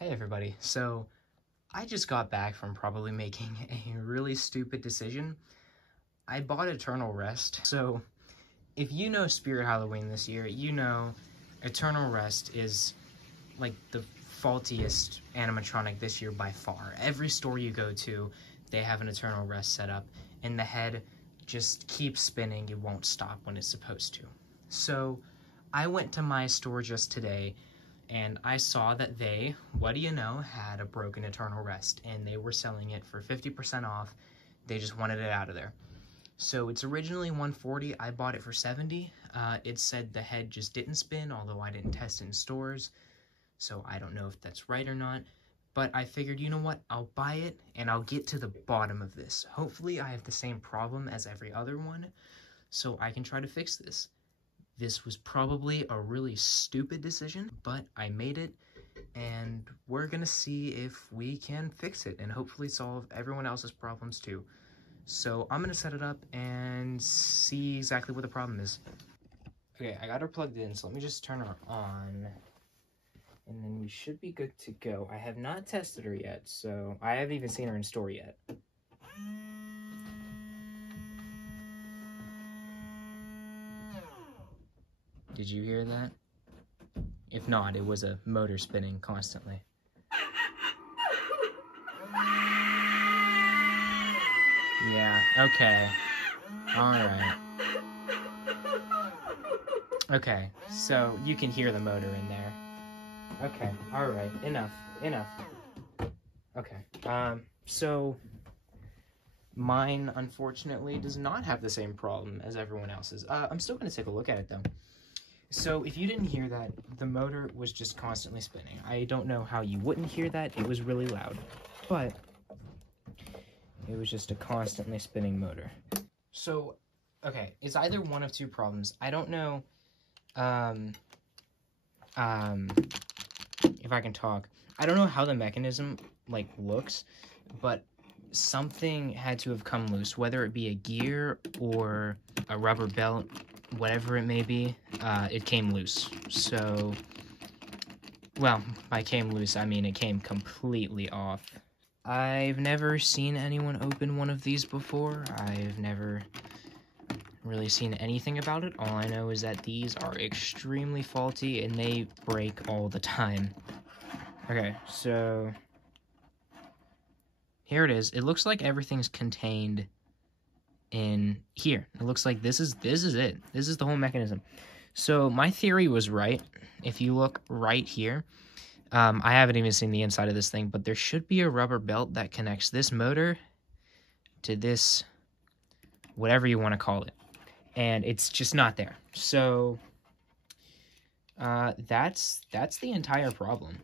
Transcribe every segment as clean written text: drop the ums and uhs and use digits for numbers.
Hey everybody, so I just got back from probably making a really stupid decision. I bought Eternal Rest. So if you know Spirit Halloween this year, you know Eternal Rest is like the faultiest animatronic this year by far. Every store you go to, they have an Eternal Rest set up, and the head just keeps spinning. It won't stop when it's supposed to. So I went to my store just today, and I saw that they, what do you know, had a broken Eternal Rest, and they were selling it for 50% off. They just wanted it out of there. So it's originally $140. I bought it for $70. It said the head just didn't spin, although I didn't test it in stores, so I don't know if that's right or not. But I figured, you know what, I'll buy it, and I'll get to the bottom of this. Hopefully I have the same problem as every other one, so I can try to fix this. This was probably a really stupid decision, but I made it, and we're gonna see if we can fix it and hopefully solve everyone else's problems too. So I'm gonna set it up and see exactly what the problem is. Okay, I got her plugged in, so let me just turn her on, and then we should be good to go. I have not tested her yet, so I haven't even seen her in store yet. Did you hear that? If not, it was a motor spinning constantly. Yeah, okay. Alright. Okay, so you can hear the motor in there. Okay, alright, enough. Okay, so mine, unfortunately, does not have the same problem as everyone else's. I'm still gonna take a look at it, though. So if you didn't hear that, the motor was just constantly spinning. I don't know how you wouldn't hear that. It was really loud, but it was just a constantly spinning motor. So, okay, it's either one of two problems. I don't know, if I can talk. I don't know how the mechanism, like, looks, but something had to have come loose, whether it be a gear or a rubber belt, whatever it may be, it came loose. So, well, by came loose, I mean it came completely off. I've never seen anyone open one of these before. I've never really seen anything about it. All I know is that these are extremely faulty and they break all the time. Okay, so here it is. It looks like everything's contained in here. It looks like this is it. This is the whole mechanism. So my theory was right. If you look right here, I haven't even seen the inside of this thing, but there should be a rubber belt that connects this motor to this, whatever you want to call it, and it's just not there. So that's the entire problem.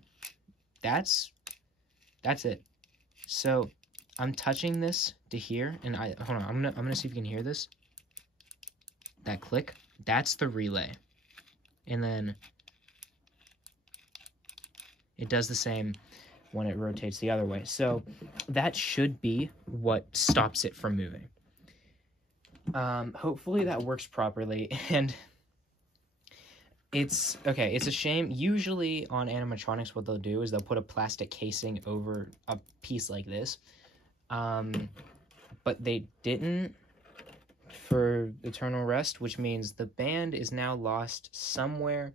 That's it. So I'm touching this to here, and hold on, I'm gonna see if you can hear this. That click, that's the relay. And then it does the same when it rotates the other way. So that should be what stops it from moving. Hopefully that works properly, and it's a shame. Usually on animatronics, what they'll do is they'll put a plastic casing over a piece like this. But they didn't for Eternal Rest, which means the band is now lost somewhere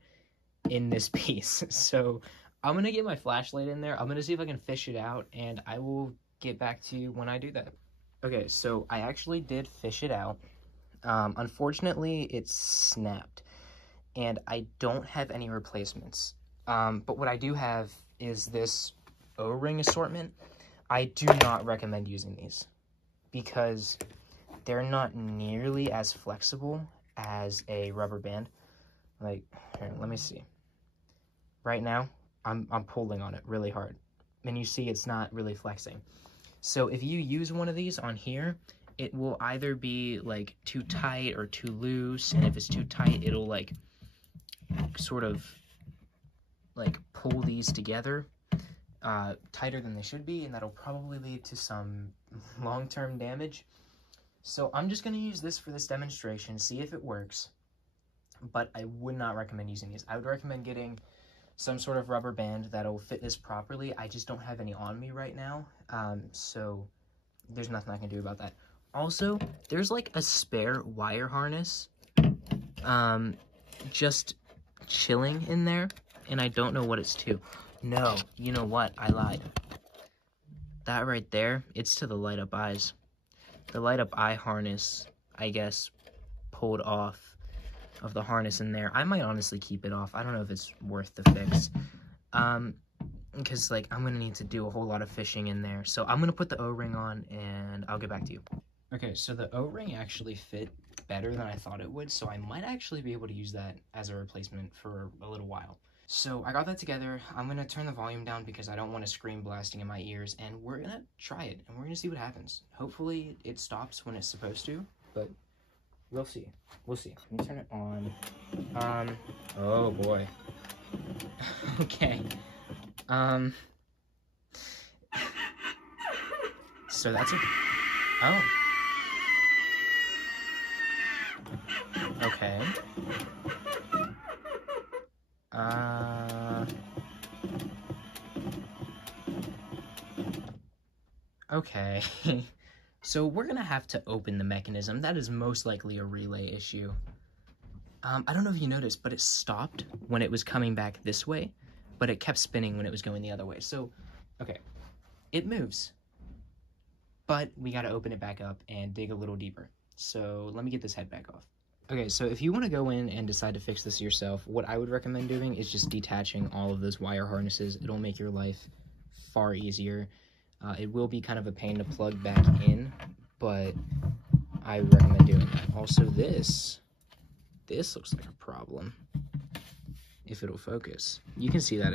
in this piece. So I'm gonna get my flashlight in there. I'm gonna see if I can fish it out, and I will get back to you when I do that. Okay, so I actually did fish it out. Unfortunately, it snapped, and I don't have any replacements. But what I do have is this O-ring assortment. I do not recommend using these because they're not nearly as flexible as a rubber band. Like, here, let me see. Right now, I'm pulling on it really hard, and you see it's not really flexing. So if you use one of these on here, it will either be like too tight or too loose, and if it's too tight, it'll like sort of like pull these together tighter than they should be, and that'll probably lead to some long-term damage. So I'm just going to use this for this demonstration, see if it works, but I would not recommend using these. I would recommend getting some sort of rubber band that'll fit this properly. I just don't have any on me right now, so there's nothing I can do about that. Also, there's like a spare wire harness just chilling in there, and I don't know what it's to. No, you know what? I lied. That right there, it's to the light up eyes. The light up eye harness, I guess, pulled off of the harness in there. I might honestly keep it off. I don't know if it's worth the fix. Because like I'm gonna need to do a whole lot of fishing in there. So I'm gonna put the O-ring on and I'll get back to you. Okay, so the O-ring actually fit better than I thought it would, so I might actually be able to use that as a replacement for a little while. So I got that together. I'm gonna turn the volume down because I don't want to scream blasting in my ears, and we're gonna try it and we're gonna see what happens. Hopefully it stops when it's supposed to, but we'll see. We'll see. Let me turn it on. Oh boy. Okay. So that's it. Oh. Okay. Okay. So we're gonna have to open the mechanism. That is most likely a relay issue. I don't know if you noticed, but it stopped when it was coming back this way, but it kept spinning when it was going the other way. So, okay, it moves, but we gotta open it back up and dig a little deeper. So let me get this head back off. Okay, so if you want to go in and decide to fix this yourself, what I would recommend doing is just detaching all of those wire harnesses. It'll make your life far easier. It will be kind of a pain to plug back in, but I recommend doing that. Also, this looks like a problem. If it'll focus. You can see that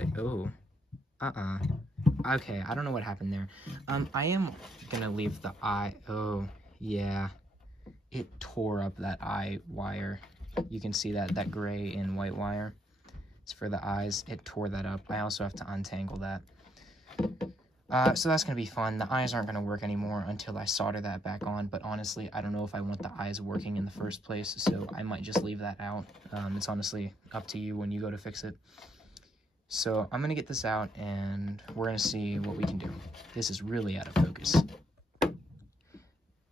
Okay, I don't know what happened there. I am gonna leave the eye. Oh, yeah. It tore up that eye wire. You can see that gray and white wire. It's for the eyes. It tore that up. I also have to untangle that. So that's going to be fun. The eyes aren't going to work anymore until I solder that back on, but honestly, I don't know if I want the eyes working in the first place, so I might just leave that out. It's honestly up to you when you go to fix it. So I'm going to get this out, and we're going to see what we can do. This is really out of focus.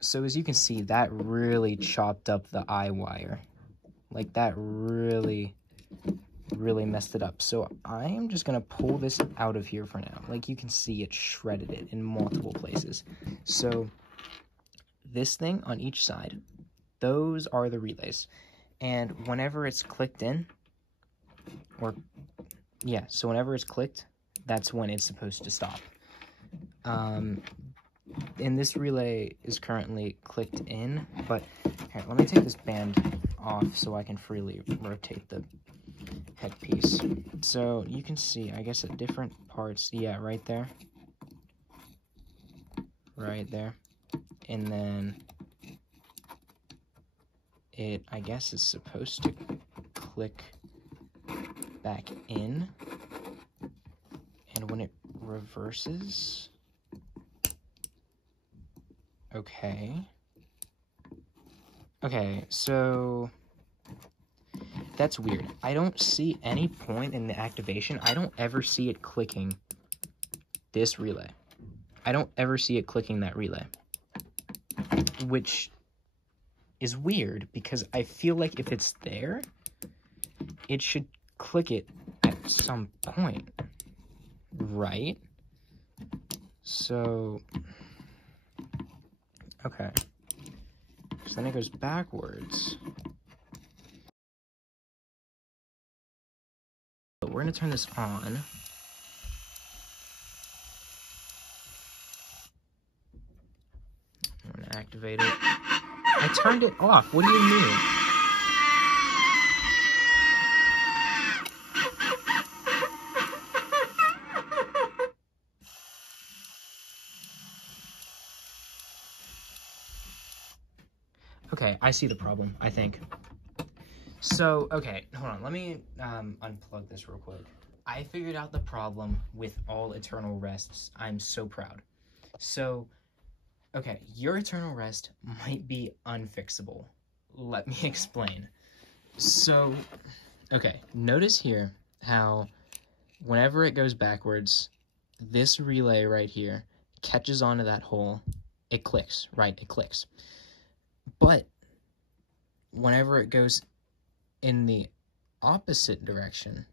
So as you can see, that really chopped up the eye wire. Like, that really messed it up. So I am just gonna pull this out of here for now. Like, you can see it shredded it in multiple places. So this thing on each side, those are the relays. And whenever it's clicked in, so whenever it's clicked, that's when it's supposed to stop. And this relay is currently clicked in, but here, let me take this band off so I can freely rotate the headpiece. So you can see, I guess, at different parts, yeah, right there, and then it, I guess, is supposed to click back in, and when it reverses, okay, so that's weird. I don't see any point in the activation. I don't ever see it clicking this relay. I don't ever see it clicking that relay, which is weird because I feel like if it's there, it should click it at some point, right? So, okay. So then it goes backwards. We're going to turn this on. I'm going to activate it. I turned it off. What do you mean? Okay, I see the problem, I think. So, okay, hold on. Let me unplug this real quick. I figured out the problem with all Eternal Rests. I'm so proud. So, okay, your Eternal Rest might be unfixable. Let me explain. So, okay, notice here how whenever it goes backwards, this relay right here catches onto that hole. It clicks, right? It clicks. But whenever it goes in the opposite direction,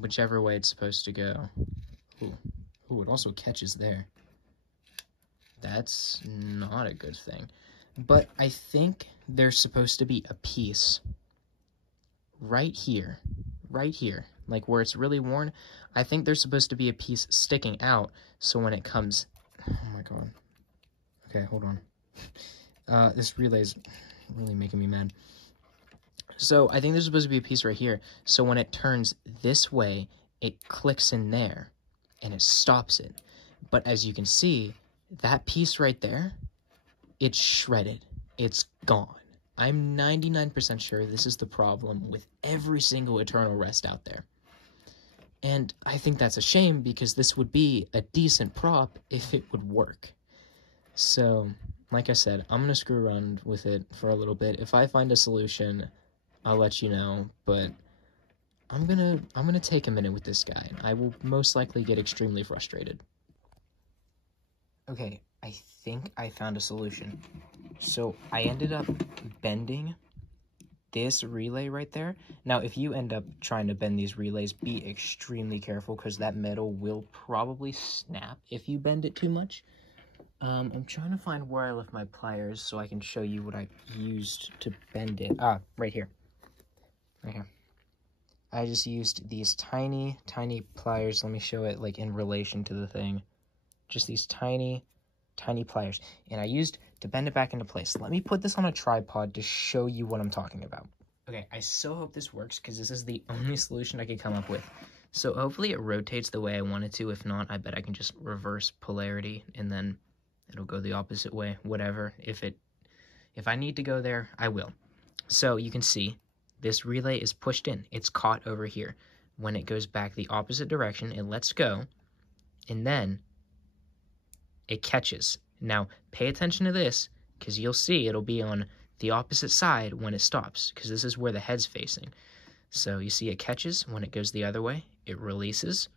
whichever way it's supposed to go. Ooh, it also catches there. That's not a good thing. But I think there's supposed to be a piece right here, like where it's really worn. I think there's supposed to be a piece sticking out, so when it comes, oh my god. Okay, hold on. This relay's really making me mad. So I think there's supposed to be a piece right here, so when it turns this way, it clicks in there, and it stops it. But as you can see, that piece right there, it's shredded. It's gone. I'm 99% sure this is the problem with every single Eternal Rest out there. And I think that's a shame, because this would be a decent prop if it would work. So, like I said, I'm going to screw around with it for a little bit. If I find a solution, I'll let you know, but I'm gonna take a minute with this guy. I will most likely get extremely frustrated. Okay, I think I found a solution. So I ended up bending this relay right there. Now, if you end up trying to bend these relays, be extremely careful, because that metal will probably snap if you bend it too much. I'm trying to find where I left my pliers so I can show you what I used to bend it. Right here. Right here. I just used these tiny pliers. Let me show it like in relation to the thing. Just these tiny pliers. And I used to bend it back into place. Let me put this on a tripod to show you what I'm talking about. Okay, I so hope this works, because this is the only solution I could come up with. So hopefully it rotates the way I want it to. If not, I bet I can just reverse polarity and then it'll go the opposite way. Whatever. If I need to go there, I will. So you can see this relay is pushed in. It's caught over here. When it goes back the opposite direction, it lets go, and then it catches. Now, pay attention to this, because you'll see it'll be on the opposite side when it stops, because this is where the head's facing. So you see it catches. When it goes the other way, it releases,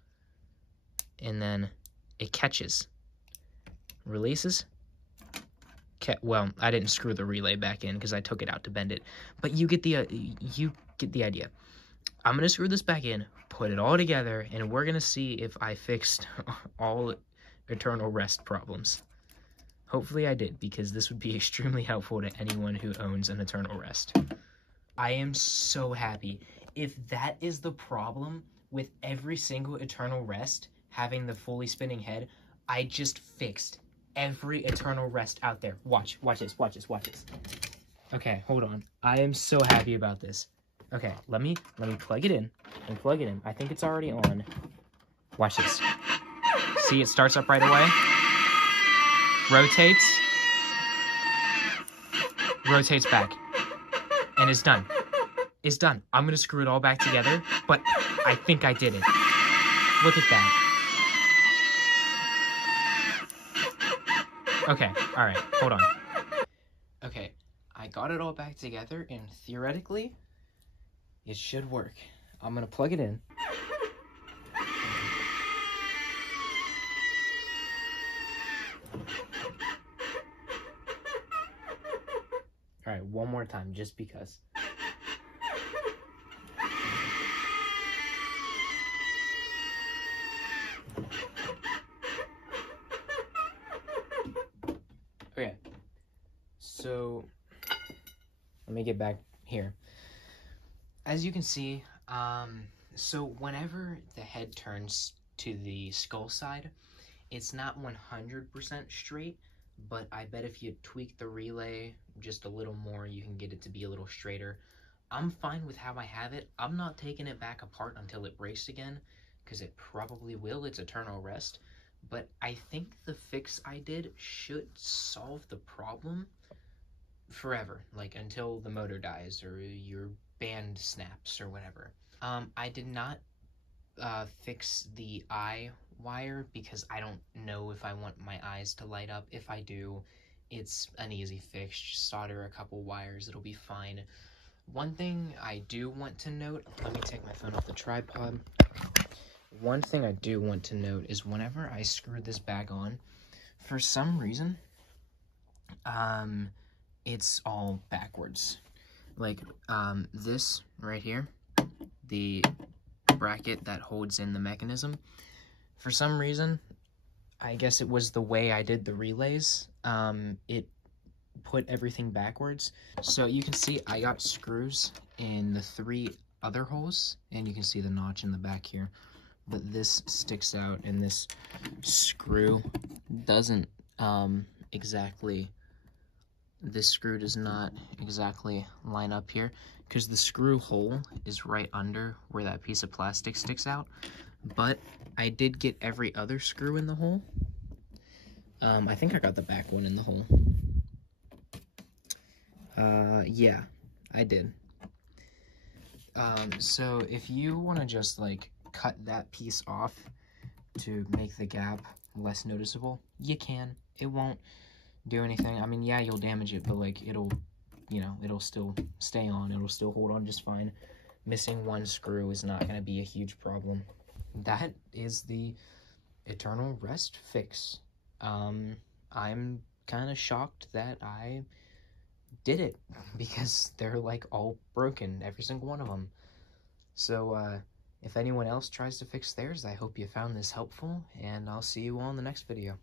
and then it catches. Releases. Well, I didn't screw the relay back in because I took it out to bend it, but you get the idea. I'm gonna screw this back in, put it all together, and we're gonna see if I fixed all Eternal Rest problems. Hopefully I did, because this would be extremely helpful to anyone who owns an Eternal Rest. I am so happy. If that is the problem with every single Eternal Rest having the fully spinning head, I just fixed every Eternal Rest out there. Watch this. Okay, hold on. I am so happy about this. Okay, let me plug it in and plug it in. I think it's already on. Watch this. See, it starts up right away. Rotates back. And it's done. It's done. I'm gonna screw it all back together, but I think I did it. Look at that. Okay, alright, hold on. Okay, I got it all back together, and theoretically, it should work. I'm gonna plug it in. Alright, one more time, just because. Okay, so let me get back here. As you can see, so whenever the head turns to the skull side, it's not 100% straight, but I bet if you tweak the relay just a little more, you can get it to be a little straighter. I'm fine with how I have it. I'm not taking it back apart until it breaks again, because it probably will. It's Eternal Rest. But I think the fix I did should solve the problem forever, like until the motor dies or your band snaps or whatever. I did not fix the eye wire because I don't know if I want my eyes to light up. If I do, it's an easy fix. Just solder a couple wires, it'll be fine. One thing I do want to note, let me take my phone off the tripod. One thing I do want to note is whenever I screw this back on, for some reason, it's all backwards. Like, this right here, the bracket that holds in the mechanism, for some reason, I guess it was the way I did the relays, it put everything backwards. So you can see I got screws in the 3 other holes, and you can see the notch in the back here. But this sticks out, and this screw doesn't this screw does not exactly line up here, because the screw hole is right under where that piece of plastic sticks out. But I did get every other screw in the hole. I think I got the back one in the hole. Yeah, I did. So if you want to just like cut that piece off to make the gap less noticeable, you can. It won't do anything. I mean, yeah, you'll damage it, but like it'll, you know, it'll still stay on. It'll still hold on just fine. Missing one screw is not going to be a huge problem. That is the Eternal Rest fix. I'm kind of shocked that I did it, because they're like all broken, every single one of them. So if anyone else tries to fix theirs, I hope you found this helpful, and I'll see you all in the next video.